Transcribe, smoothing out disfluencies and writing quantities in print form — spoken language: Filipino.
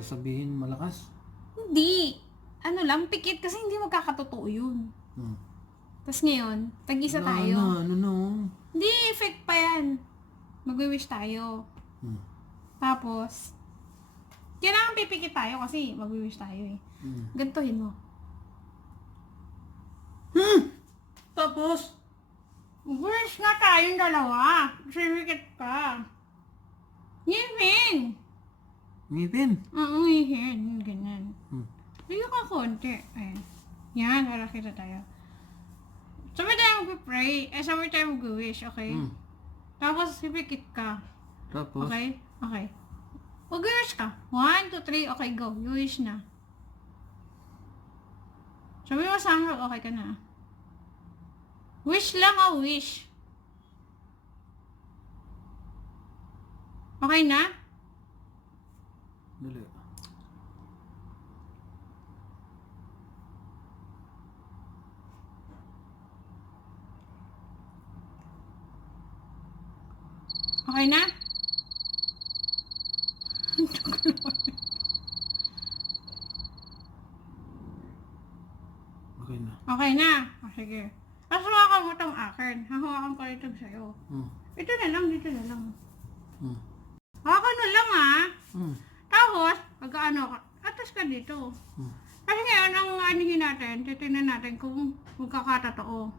sasabihin malakas? Hindi. Ano lang, pikit kasi hindi magkakatotoo yun. Tapos ngayon, tag-isa tayo. Ano? Hindi, fake pa yan. Mag-wish tayo. Tapos, kailangan pipikit tayo kasi mag-wish tayo eh. Gantuhin mo. Tapos? Wish nga tayong dalawa. Pipikit ka. Ngipin. Ngipin? Oo, ngipin. Ganyan. Liyo ka konti. Ayan. Yan, para kita tayo. Sabay tayo mag-pray. Sabay tayo mag-wish, okay? Tapos, pipikit ka. Tapos? Okay? Okay. Mag-wish ka. 1, 2, 3, okay, go. You wish na. Sabi mo sa akin, okay ka na. Wish lang wish. Okay na? Dali. Okay na? Okay na. Okay na. O, sige. Tapos hawakan mo itong akin. Hahawakan ko ito sa'yo. Ito na lang, dito na lang. Hawakan mo lang Tapos, pag-ano ka, atas ka dito. Kasi ngayon, ang anihin natin, titignan natin kung magkakatotoo.